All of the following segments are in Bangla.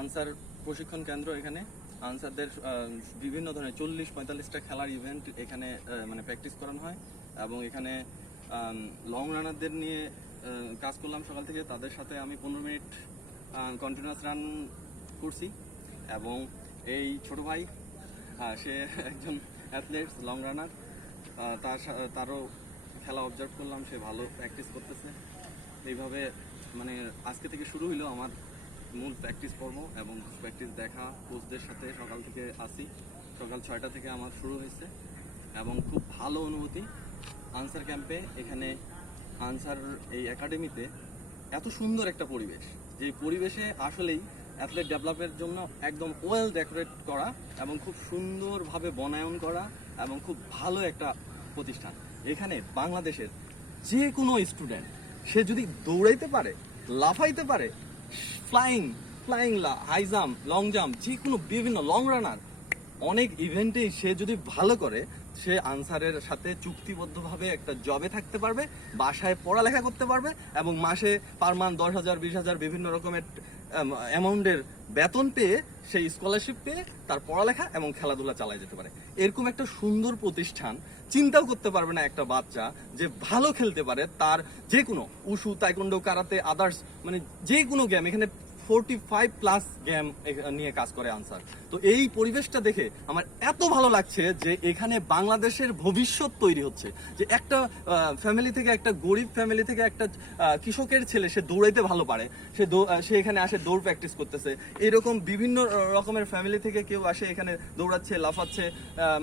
আনসার প্রশিক্ষণ কেন্দ্র এখানে। আনসারদের বিভিন্ন ধরনের চল্লিশ, পঁয়তাল্লিশটা খেলার ইভেন্ট এখানে মানে প্র্যাকটিস করানো হয় এবং এখানে লং রানারদের নিয়ে কাজ করলাম সকাল থেকে। তাদের সাথে আমি পনেরো মিনিট কন্টিনিউয়াস রান করছি এবং এই ছোট ভাই সে একজন অ্যাথলেট লং রানার তার তারও খেলা অবজার্ভ করলাম। সে ভালো প্র্যাকটিস করতেছে। এইভাবে মানে আজকে থেকে শুরু হইল আমার মূল প্র্যাকটিস পর্ব এবং প্র্যাকটিস দেখা কোচদের সাথে সকাল থেকে আসি। সকাল ছয়টা থেকে আমার শুরু হয়েছে এবং খুব ভালো অনুভূতি। আনসার ক্যাম্পে এখানে আনসার এই একাডেমিতে এত সুন্দর একটা পরিবেশ। যে পরিবেশে আসলেই অ্যাথলেট ডেভেলপের জন্য একদম ওয়েল ডেকোরেট করা এবং খুব সুন্দরভাবে বনায়ন করা এবং খুব ভালো একটা প্রতিষ্ঠান। এখানে বাংলাদেশের যে কোনো স্টুডেন্ট সে যদি দৌড়াইতে পারে, লাফাইতে পারে flying flying high jump long jump যে কোনো বিভিন্ন লং রানার অনেক ইভেন্টেই সে যদি ভালো করে, সে আনসারের সাথে চুক্তিবদ্ধভাবে একটা জবে থাকতে পারবে, বাসায় পড়ালেখা করতে পারবে এবং মাসে পার মান দশ হাজার, বিশ হাজার বিভিন্ন রকমের অ্যামাউন্টের বেতন পেয়ে সেই স্কলারশিপ পেয়ে তার পড়ালেখা এবং খেলাধুলা চালায় যেতে পারে। এরকম একটা সুন্দর প্রতিষ্ঠান, চিন্তাও করতে পারবে না একটা বাচ্চা যে ভালো খেলতে পারে, তার যে কোনো উশু তাইকন্ডো কারাতে আদার্স মানে যে কোনো গেম এখানে ফোরটি ফাইভ প্লাস গেম নিয়ে কাজ করে আনসার। তো এই পরিবেশটা দেখে আমার এত ভালো লাগছে যে এখানে বাংলাদেশের ভবিষ্যৎ তৈরি হচ্ছে। যে একটা ফ্যামিলি থেকে একটা গরিব ফ্যামিলি থেকে একটা কৃষকের ছেলে, সে দৌড়াইতে ভালো পারে। সে সে এখানে আসে, দৌড় প্র্যাকটিস করতেছে। এরকম বিভিন্ন রকমের ফ্যামিলি থেকে কেউ আসে, এখানে দৌড়াচ্ছে, লাফাচ্ছে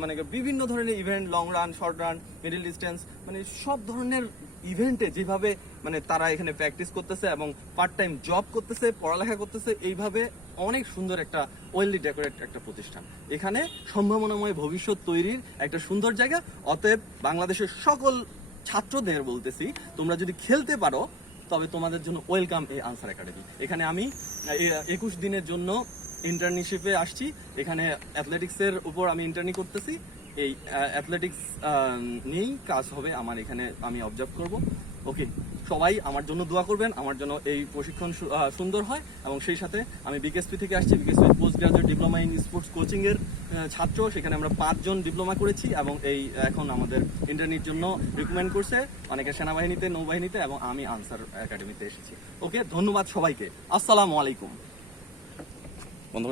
মানে বিভিন্ন ধরনের event long run short run middle distance মানে সব ধরনের ইভেন্টে যেভাবে মানে তারা এখানে প্র্যাকটিস করতেছে এবং পার্ট টাইম জব করতেছে, পড়ালেখা করতেছে, এইভাবে অনেক সুন্দর একটা ওয়েললি ডেকোরেট একটা প্রতিষ্ঠান। এখানে সম্ভাবনাময় ভবিষ্যৎ তৈরির একটা সুন্দর জায়গা। অতএব বাংলাদেশের সকল ছাত্রদের বলতেছি, তোমরা যদি খেলতে পারো, তবে তোমাদের জন্য ওয়েলকাম এই আনসার একাডেমি এখানে আমি একুশ দিনের জন্য ইন্টার্নশিপে আসছি। এখানে অ্যাথলেটিক্সের উপর আমি ইন্টার্নি করতেছি। এই অ্যাথলেটিক্স নিয়েই কাজ হবে আমার এখানে আমি অবজার্ভ করব। ওকে সবাই আমার জন্য দোয়া করবেন, আমার জন্য এই প্রশিক্ষণ সুন্দর হয় এবং সেই সাথে আমি বিকেএসপি থেকে আসছি BKSP post graduate diploma in sports কোচিংয়ের ছাত্র। সেখানে আমরা পাঁচজন ডিপ্লোমা করেছি এবং এই এখন আমাদের ইন্টারনেট জন্য রিকমেন্ড করছে অনেকে সেনাবাহিনীতে, নৌবাহিনীতে এবং আমি আনসার একাডেমিতে এসেছি। ওকে ধন্যবাদ সবাইকে। আসসালামু আলাইকুম। বন্ধ